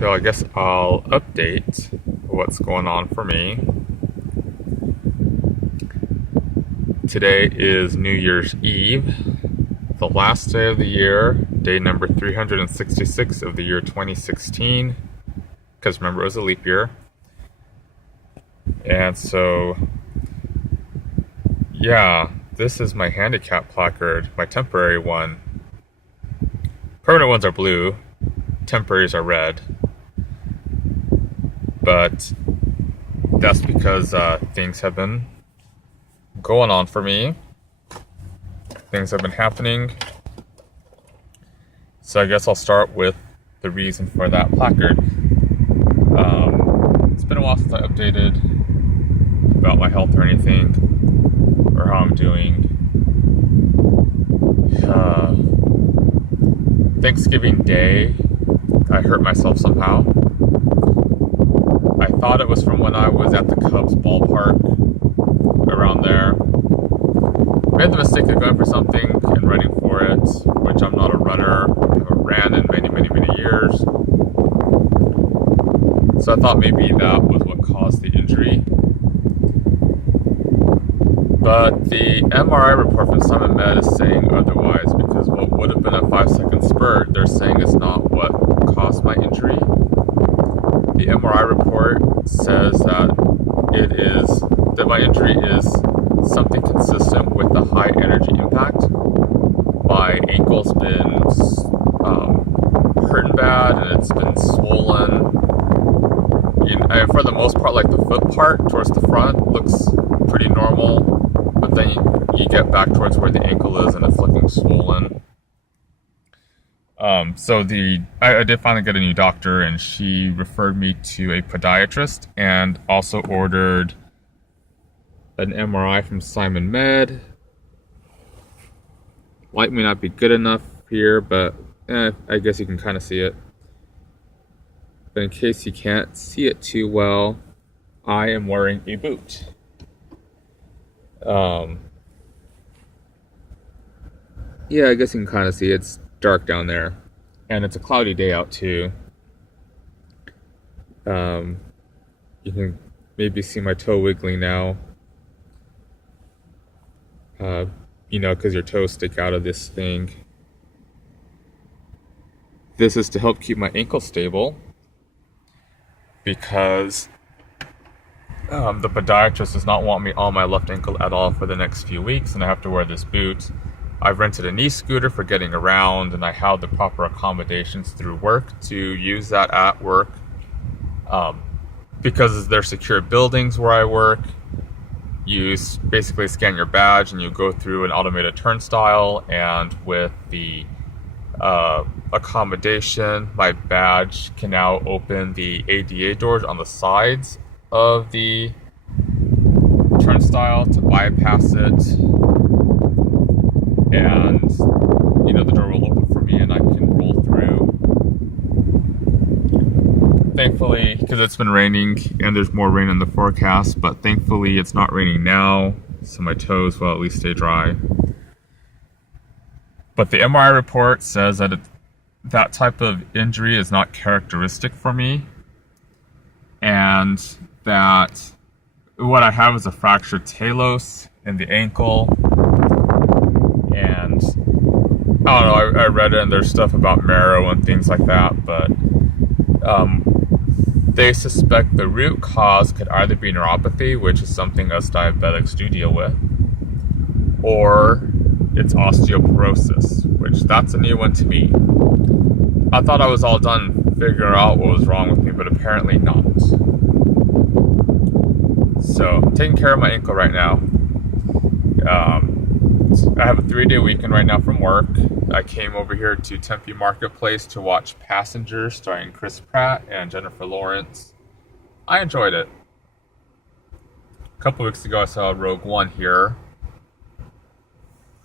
So I guess I'll update what's going on for me. Today is New Year's Eve, the last day of the year, day number 366 of the year 2016, because remember it was a leap year. And so, yeah, this is my handicap placard, my temporary one. Permanent ones are blue, temporaries are red. But that's because things have been going on for me. Things have been happening. So I guess I'll start with the reason for that placard. It's been a while since I updated about my health or anything, or how I'm doing. Thanksgiving Day, I hurt myself somehow. I thought it was from when I was at the Cubs ballpark, around there. Made the mistake of going for something and running for it, which I'm not a runner. I haven't ran in many years. So I thought maybe that was what caused the injury. But the MRI report from Simon Med is saying otherwise, because what would have been a 5-second spurt, they're saying is not what caused my injury. The MRI report says that my injury is something consistent with the high energy impact. My ankle's been hurting bad, and it's been swollen. For the most part, like the foot part towards the front looks pretty normal, but then you get back towards where the ankle is and it's looking swollen. So I did finally get a new doctor, and she referred me to a podiatrist and also ordered an MRI from Simon Med. Light may not be good enough here, but I guess you can kind of see it. But in case you can't see it too well, I am wearing a boot. Yeah, I guess you can kind of see it's dark down there. And it's a cloudy day out too. You can maybe see my toe wiggling now. Because your toes stick out of this thing. This is to help keep my ankle stable, because the podiatrist does not want me on my left ankle at all for the next few weeks, and I have to wear this boot. I've rented a knee scooter for getting around, and I have the proper accommodations through work to use that at work. Because they're secure buildings where I work, you basically scan your badge and you go through an automated turnstile, and with the accommodation, my badge can now open the ADA doors on the sides of the turnstile to bypass it. And, the door will open for me and I can roll through. Thankfully, because it's been raining and there's more rain in the forecast, but thankfully it's not raining now, so my toes will at least stay dry. But the MRI report says that that type of injury is not characteristic for me, and that what I have is a fractured talus in the ankle. And I don't know, I read it and there's stuff about marrow and things like that, but they suspect the root cause could either be neuropathy, which is something us diabetics do deal with, or it's osteoporosis, which that's a new one to me. I thought I was all done figuring out what was wrong with me, but apparently not. So, I'm taking care of my ankle right now. I have a 3-day weekend right now from work. I came over here to Tempe Marketplace to watch Passengers, starring Chris Pratt and Jennifer Lawrence. I enjoyed it. A couple weeks ago I saw Rogue One here.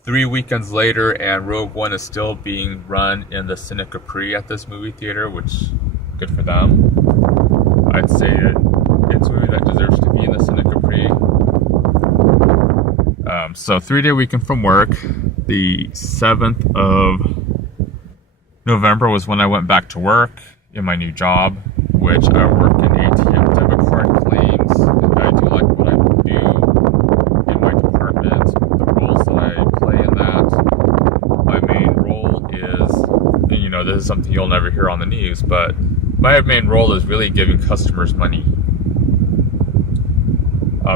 3 weekends later, and Rogue One is still being run in the Cine Capri at this movie theater, which, good for them. I'd say it's a movie that deserves to be in the Cine Capri. So 3-day weekend from work. The 7th of November was when I went back to work. in my new job, which I work in ATM debit card claims, and I do like what I do in my department. The roles that I play in that, my main role is, and this is something you'll never hear on the news, but my main role is really giving customers money.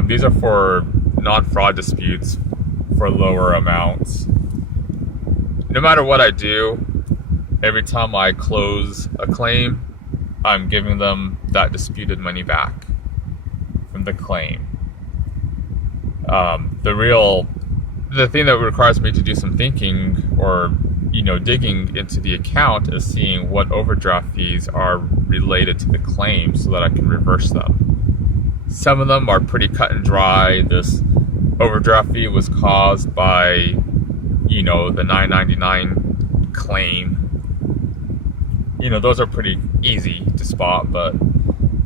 These are for non-fraud disputes for lower amounts. No matter what I do, every time I close a claim, I'm giving them that disputed money back from the claim. The thing that requires me to do some thinking or digging into the account is seeing what overdraft fees are related to the claim so that I can reverse them. Some of them are pretty cut and dry. This overdraft fee was caused by the $9.99 claim. Those are pretty easy to spot, but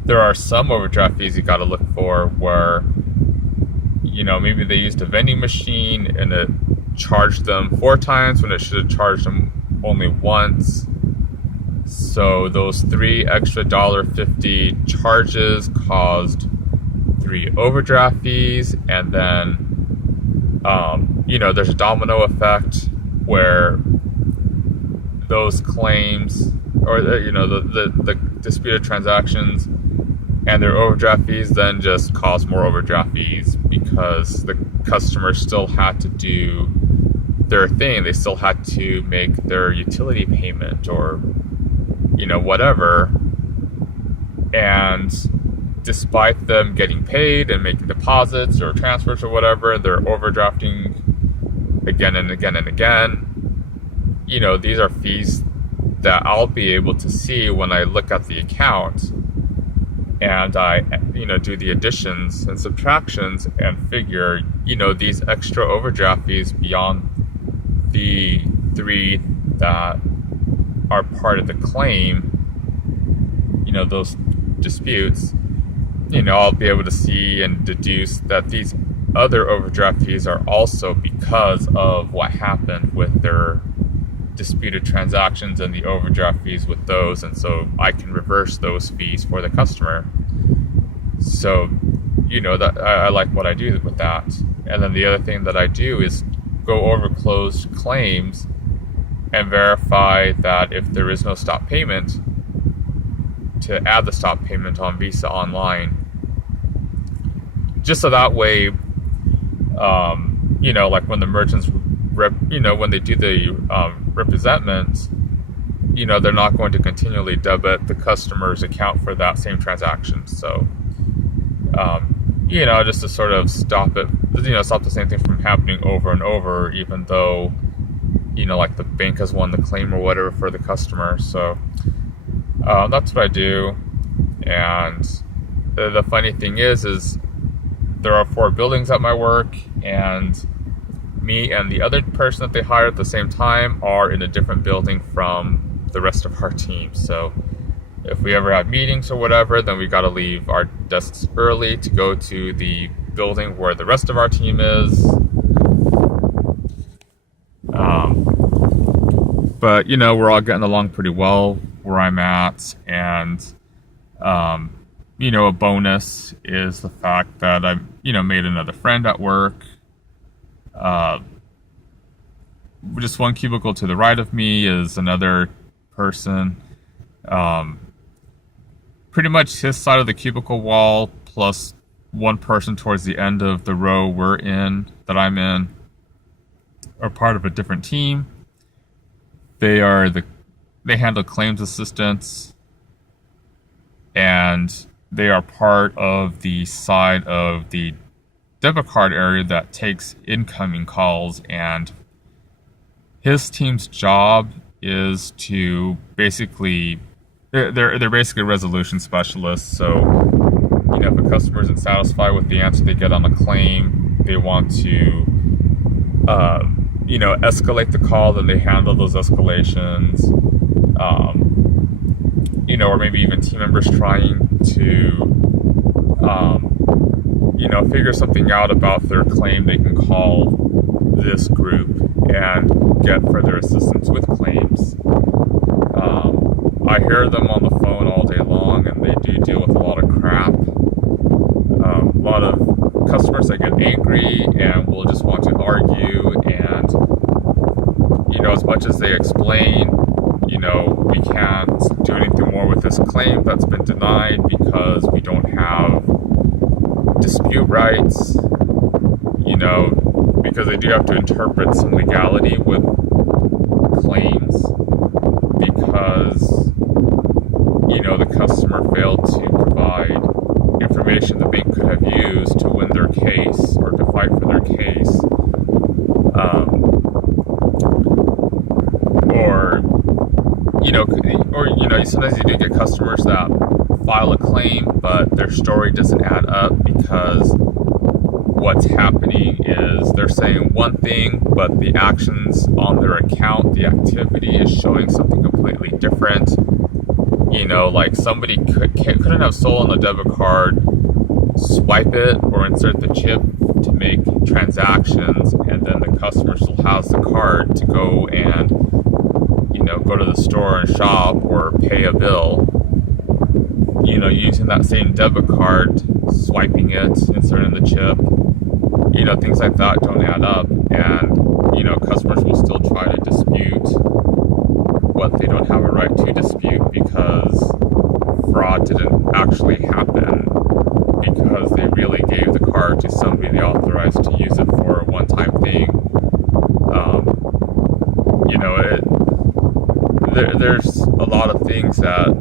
there are some overdraft fees you got to look for where maybe they used a vending machine and it charged them 4 times when it should have charged them only once. So those 3 extra $1.50 charges caused 3 overdraft fees, and then there's a domino effect where those claims or the disputed transactions and their overdraft fees then just cause more overdraft fees because the customer still had to do their thing. They still had to make their utility payment or whatever, and despite them getting paid and making deposits or transfers or whatever, they're overdrafting again and again and again. These are fees that I'll be able to see when I look at the account and I do the additions and subtractions and figure these extra overdraft fees beyond the 3 that are part of the claim, those disputes, I'll be able to see and deduce that these other overdraft fees are also because of what happened with their disputed transactions and the overdraft fees with those, and so I can reverse those fees for the customer. So that I like what I do with that. And then the other thing that I do is go over closed claims and verify that if there is no stop payment, to add the stop payment on Visa Online, just so that way like when the merchants when they do the representment, they're not going to continually debit the customer's account for that same transaction. So just to sort of stop it, stop the same thing from happening over and over, even though like the bank has won the claim or whatever for the customer. So that's what I do. And the funny thing is there are 4 buildings at my work, and me and the other person that they hired at the same time are in a different building from the rest of our team. So if we ever have meetings or whatever, then we got to leave our desks early to go to the building where the rest of our team is. But we're all getting along pretty well where I'm at, and a bonus is the fact that I've made another friend at work. Just one cubicle to the right of me is another person. Pretty much his side of the cubicle wall plus one person towards the end of the row that I'm in are part of a different team. They handle claims assistance, and they are part of the side of the debit card area that takes incoming calls, and his team's job is to basically they're basically resolution specialists. So if a customer isn't satisfied with the answer they get on a claim, they want to escalate the call, then they handle those escalations. Or maybe even team members trying to figure something out about their claim, they can call this group and get further assistance with claims. I hear them on the phone all day long, and they do deal with a lot of crap. A lot of customers that get angry and will just want to argue, and as much as they explain, we can't do anything more with this claim that's been denied because we don't have dispute rights, because they do have to interpret some legality with claims because, the customer failed to provide information the bank could have used to win their case or to fight for their case. Sometimes you do get customers that file a claim, but their story doesn't add up because what's happening is they're saying one thing, but the actions on their account, the activity is showing something completely different. Like somebody couldn't have stolen a debit card, swipe it, or insert the chip to make transactions, and then the customer still has the card to go and go to the store and shop or pay a bill, using that same debit card, swiping it, inserting the chip, things like that don't add up, and customers will still try to dispute what they don't have a right to dispute because fraud didn't actually happen, because they really gave the card to somebody they authorized to use it for a one-time thing. There's a lot of things that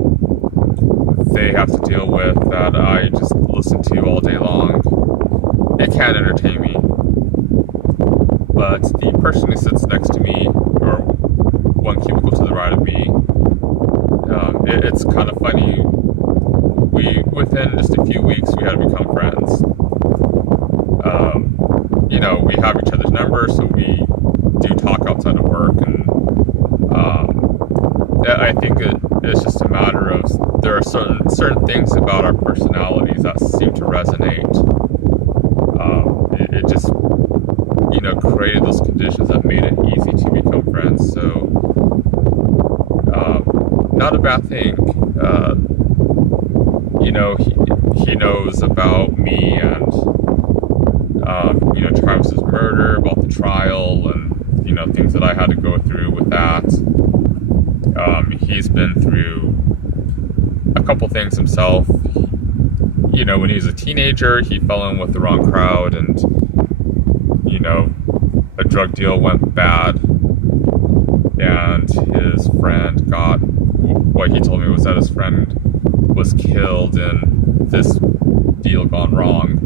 they have to deal with that I just listen to all day long. It can entertain me, but the person who sits next to me, or one cubicle to the right of me, it's kind of funny. Within just a few weeks, we had become friends. We have each other's numbers, so we do talk outside of work, and I think it's just a matter of there are certain things about our personalities that seem to resonate. It just created those conditions that made it easy to become friends. So not a bad thing. He knows about me and Travis's murder, about the trial, and things that I had to go through with that. He's been through a couple things himself. When he was a teenager, he fell in with the wrong crowd, and a drug deal went bad, and his friend got, what he told me was that his friend was killed in this deal gone wrong.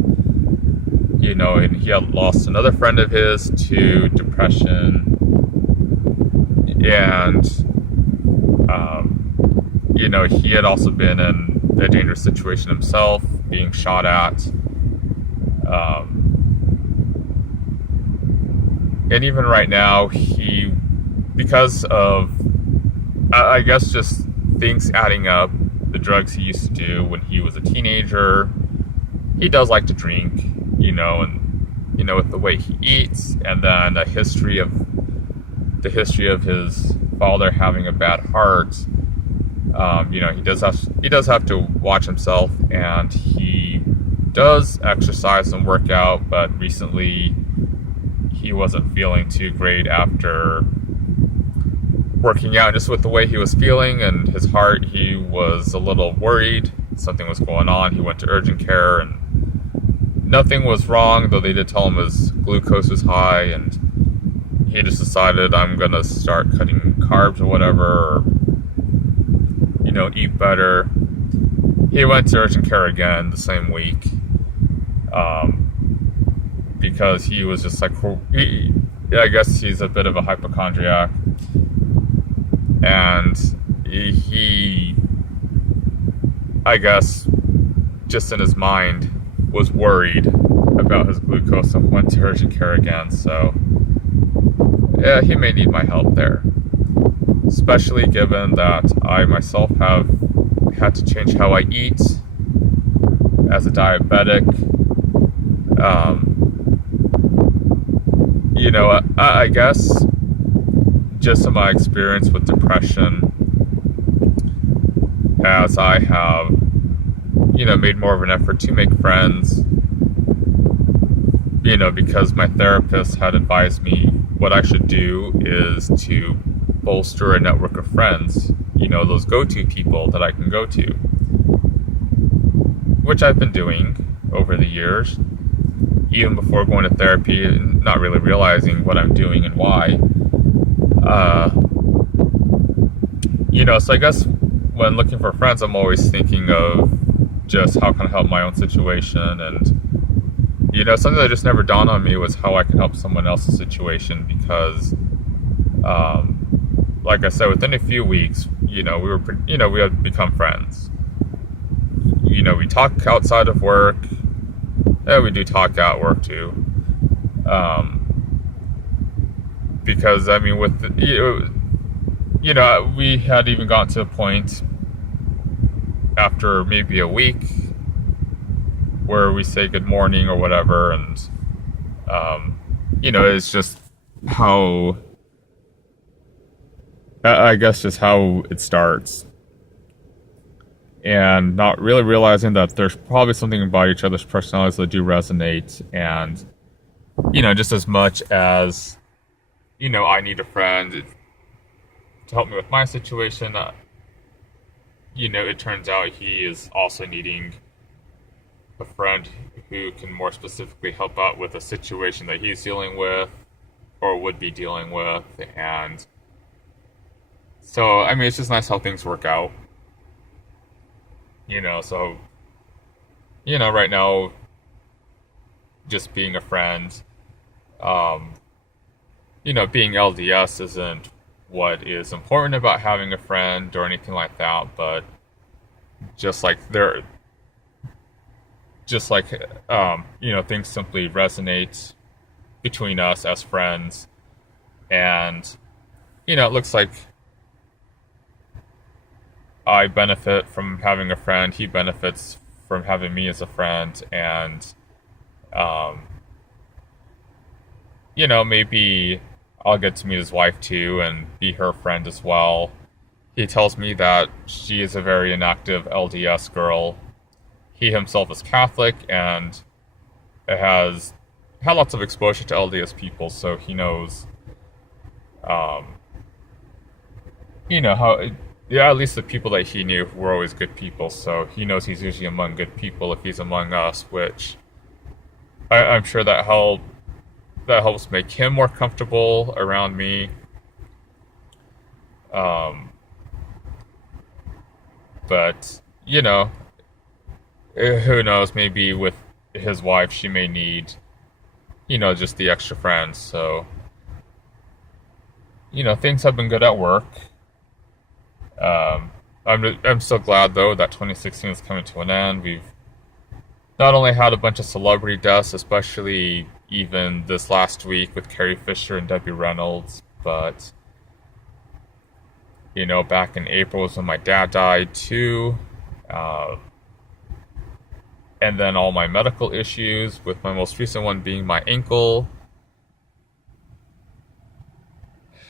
And he had lost another friend of his to depression, and he had also been in a dangerous situation himself, being shot at. And even right now, because of, I guess, just things adding up, the drugs he used to do when he was a teenager, he does like to drink, and, with the way he eats, and then the history of his father having a bad heart, he does have to watch himself, and he does exercise and work out, but recently he wasn't feeling too great after working out. Just with the way he was feeling and his heart, he was a little worried something was going on. He went to urgent care, and nothing was wrong, though they did tell him his glucose was high, and he just decided, I'm gonna start cutting carbs or whatever, or eat better. He went to urgent care again the same week, because he was just like, I guess he's a bit of a hypochondriac, and he, I guess, just in his mind, was worried about his glucose and went to urgent care again. So yeah, he may need my help there, especially given that I myself have had to change how I eat as a diabetic. I guess just in my experience with depression, as I have, made more of an effort to make friends, because my therapist had advised me what I should do is to bolster a network of friends, those go-to people that I can go to, which I've been doing over the years, even before going to therapy and not really realizing what I'm doing and why. So I guess when looking for friends, I'm always thinking of just how can I help my own situation, and something that just never dawned on me was how I can help someone else's situation, because like I said, within a few weeks, we had become friends. We talk outside of work. Yeah, we do talk at work too. Because with we had even gotten to a point after maybe a week where we say good morning or whatever, and it's just how, I guess, just how it starts, and not really realizing that there's probably something about each other's personalities that do resonate, and just as much as I need a friend to help me with my situation, it turns out he is also needing a friend who can more specifically help out with a situation that he's dealing with or would be dealing with. And so, it's just nice how things work out. So, right now, just being a friend, being LDS isn't what is important about having a friend or anything like that, but things simply resonate between us as friends, and it looks like I benefit from having a friend, he benefits from having me as a friend, and maybe I'll get to meet his wife too and be her friend as well. He tells me that she is a very inactive LDS girl. He himself is Catholic and has had lots of exposure to LDS people, so he knows, how, at least the people that he knew were always good people, so he knows he's usually among good people if he's among us, which I'm sure that helps make him more comfortable around me. But, who knows, maybe with his wife, she may need, just the extra friends. So, things have been good at work. I'm so glad, though, that 2016 is coming to an end. We've not only had a bunch of celebrity deaths, especially even this last week with Carrie Fisher and Debbie Reynolds, but back in April was when my dad died too, and then all my medical issues, with my most recent one being my ankle.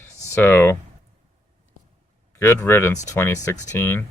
So good riddance, 2016.